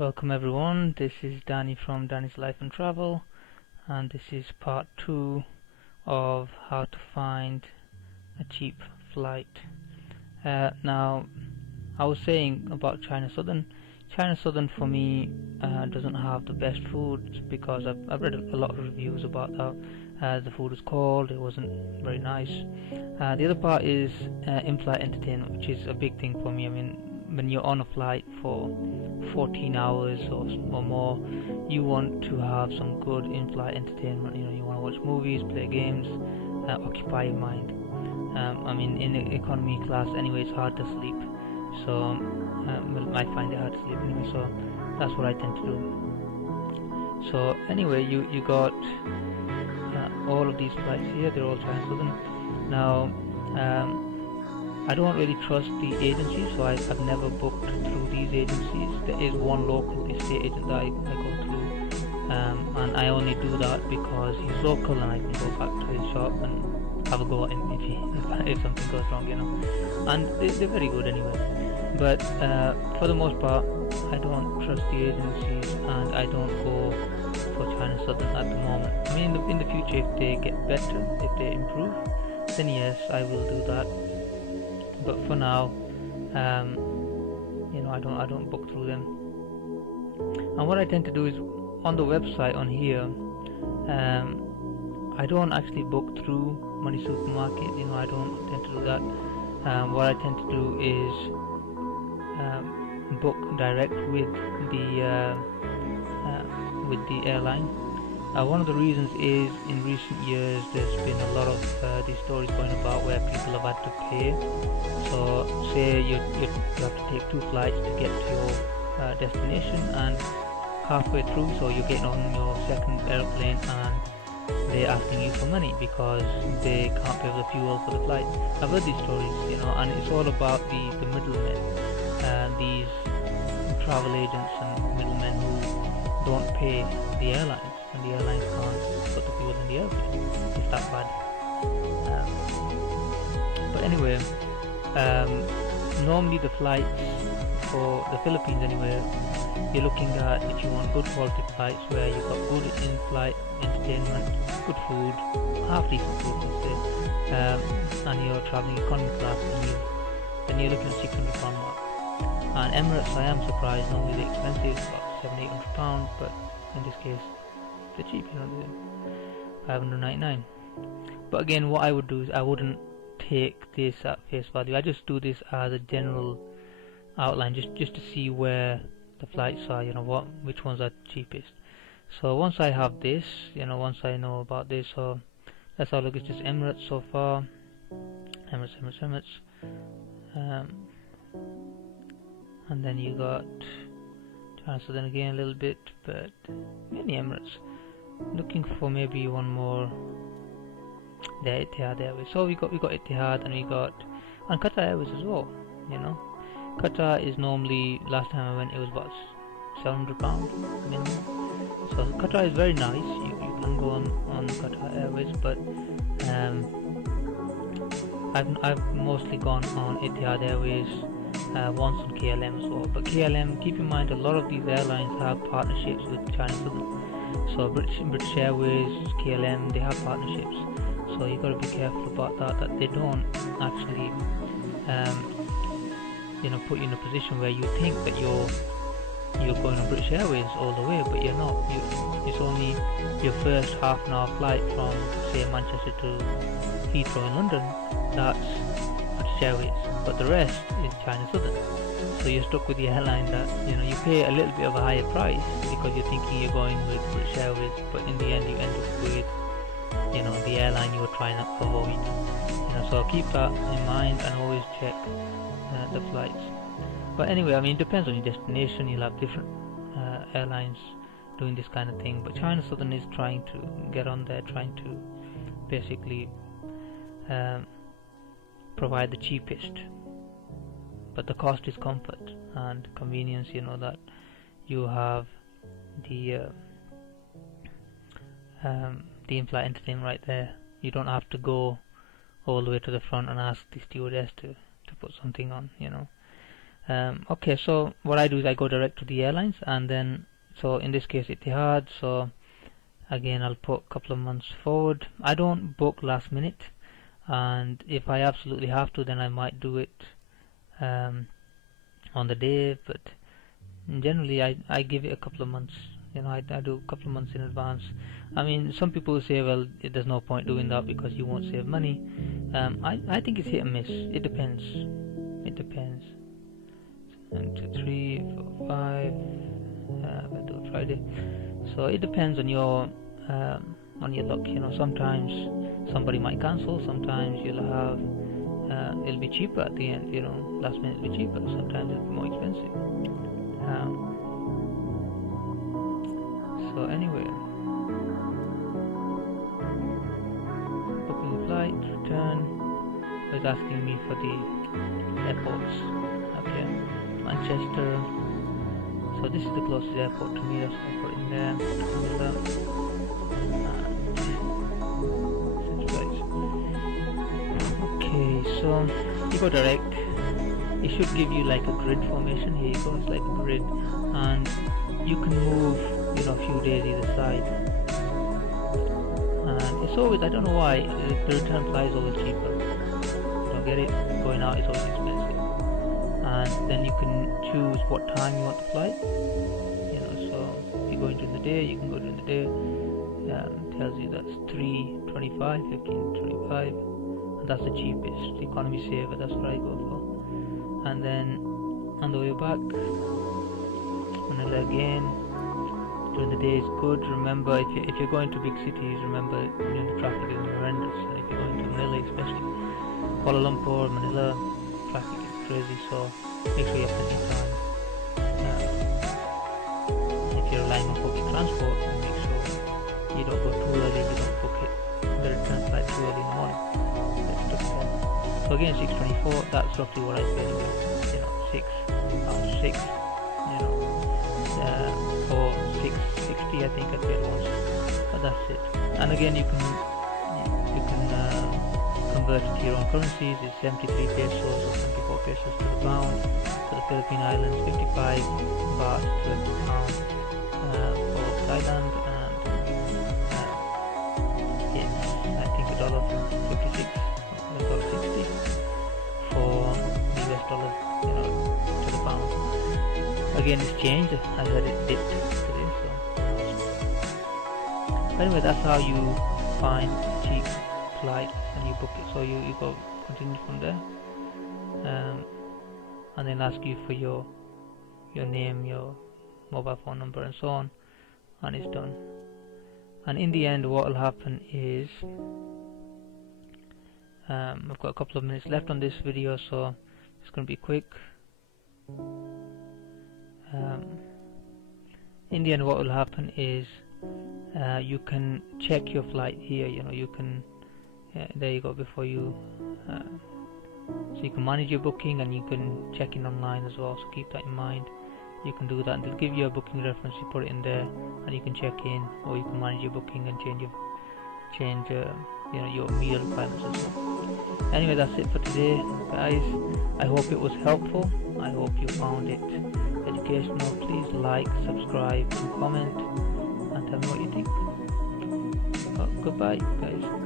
Welcome everyone, this is Danny from Danny's Life and Travel, and this is part 2 of how to find a cheap flight. Now, I was saying about China Southern. China Southern for me doesn't have the best food because I've read a lot of reviews about that. The food was cold, it wasn't very nice. The other part is in-flight entertainment, which is a big thing for me. I mean, when you're on a flight for 14 hours or more, you want to have some good in-flight entertainment. You want to watch movies, play games, occupy your mind. I mean, in economy class anyway, it's hard to sleep. So I find it hard to sleep anyway. So that's what I tend to do. So anyway, you got all of these flights here. They're all China Southern. Now, I don't really trust the agencies, so I've never booked through these agencies. There is one local estate agent that I go through, and I only do that because he's local and I can go back to his shop and have a go at him if something goes wrong, And they're very good anyway. But for the most part, I don't trust the agencies and I don't go for China Southern at the moment. I mean, in the future, if they get better, if they improve, then yes, I will do that. But for now, I don't book through them. And what I tend to do is on the website on here, I don't actually book through Money Supermarket. I don't tend to do that. What I tend to do is book direct with the airline. One of the reasons is in recent years there's been a lot of these stories going about where people have had to pay. So say you have to take 2 flights to get to your destination, and halfway through, so you're getting on your second airplane and they're asking you for money because they can't pay for the fuel for the flight. I've heard these stories, and it's all about the middlemen, these travel agents and middlemen who don't pay the airlines, and the airlines can't put the fuel in the airplane. It's that bad. But anyway, normally the flights for the Philippines anyway, you're looking at, if you want good quality flights where you've got good in-flight entertainment, good food, half decent food let's say, and you're traveling economy class, then you're looking at £600 mark. And Emirates, I am surprised, normally they're expensive, about £700-800, but in this case they're cheap, $599. But again, what I would do is I wouldn't take this at face value. I just do this as a general outline, just to see where the flights are, which ones are cheapest. So once I have this, once I know about this, so let's have a look at just Emirates so far. Emirates. And then you got China Southern again a little bit, but mainly Emirates. Looking for maybe one more. The Etihad Airways. So we got Etihad, and Qatar Airways as well. Qatar is normally, last time I went, it was about £700 minimum. So Qatar is very nice. You can go on Qatar Airways, but I've mostly gone on Etihad Airways, once on KLM as well. But KLM, keep in mind, a lot of these airlines have partnerships with China Southern. So British Airways, KLM, they have partnerships. So you got to be careful about that they don't actually, put you in a position where you think that you're going on British Airways all the way, but you're not. It's only your first half an hour flight from, say, Manchester to Heathrow in London. That's British Airways, but the rest is China Southern. So you're stuck with the airline that you pay a little bit of a higher price because you're thinking you're going with British Airways, but in the end you end up with the airline you were trying to avoid. So keep that in mind and always check the flights. But anyway, I mean, it depends on your destination. You'll have different airlines doing this kind of thing, but China Southern is trying to get on there, trying to basically provide the cheapest, but the cost is comfort and convenience. That you have the in-flight entertainment right there. You don't have to go all the way to the front and ask the stewardess to put something on. Okay, so what I do is I go direct to the airlines, and then, so in this case Etihad, so again I'll put a couple of months forward. I don't book last minute, and if I absolutely have to, then I might do it on the day, but generally I give it a couple of months. I do a couple of months in advance. I mean, some people say, well, there's no point doing that because you won't save money. I think it's hit and miss. It depends. It depends. 1, 2, 3, 4, 5. We'll do it Friday. So it depends on your luck. Sometimes somebody might cancel. Sometimes you'll have it'll be cheaper at the end. Last minute it'll be cheaper. Sometimes it'll be more expensive. So anyway, booking flight, return. It's asking me for the airports. Okay, Manchester. So this is the closest airport to me. That's why I put it in there. Okay, so you go direct. It should give you like a grid formation. Here you go. It's like a grid, and you can move a few days either side, and it's always, I don't know why, the return flight is always cheaper. You don't get it. Going out is always expensive, and then you can choose what time you want the flight. So if you're going during the day, you can go during the day. It tells you that's 3:25, 15:25, and that's the cheapest, the economy saver. That's what I go for. And then on the way back, Manila again. During the day is good. Remember, if you're going to big cities, remember the traffic is horrendous. And if you're going to Manila, especially Kuala Lumpur, Manila, traffic is crazy. So make sure you have plenty of time. If you're relying on public transport, then make sure you don't go too early. You don't book it the return flight too early in the morning. So again, 6:24. That's roughly what I paid. £6. Or 6.60 I think I paid once, but that's it. And again, you can convert it to your own currencies. It's 73 pesos or 74 pesos to the pound. For the Philippine Islands, 55 baht to the pound for Thailand, and it's I think $1.56 or $1.60 for the US dollar, to the pound. Again, it's changed. I heard it dipped today, so. Anyway, that's how you find cheap flight and you book it. So you go continue from there, and then ask you for your name, your mobile phone number, and so on, and it's done. And in the end, what will happen is, I've got a couple of minutes left on this video, so it's going to be quick. In the end, what will happen is you can check your flight here. You can there you go, before you so you can manage your booking, and you can check in online as well, so keep that in mind. You can do that, and they'll give you a booking reference. You put it in there, and you can check in, or you can manage your booking and change your meal requirements as well. Anyway, that's it for today, guys. I hope it was helpful. I hope you found it educational. Please like, subscribe, and comment, and tell me what you think. Well, goodbye, guys.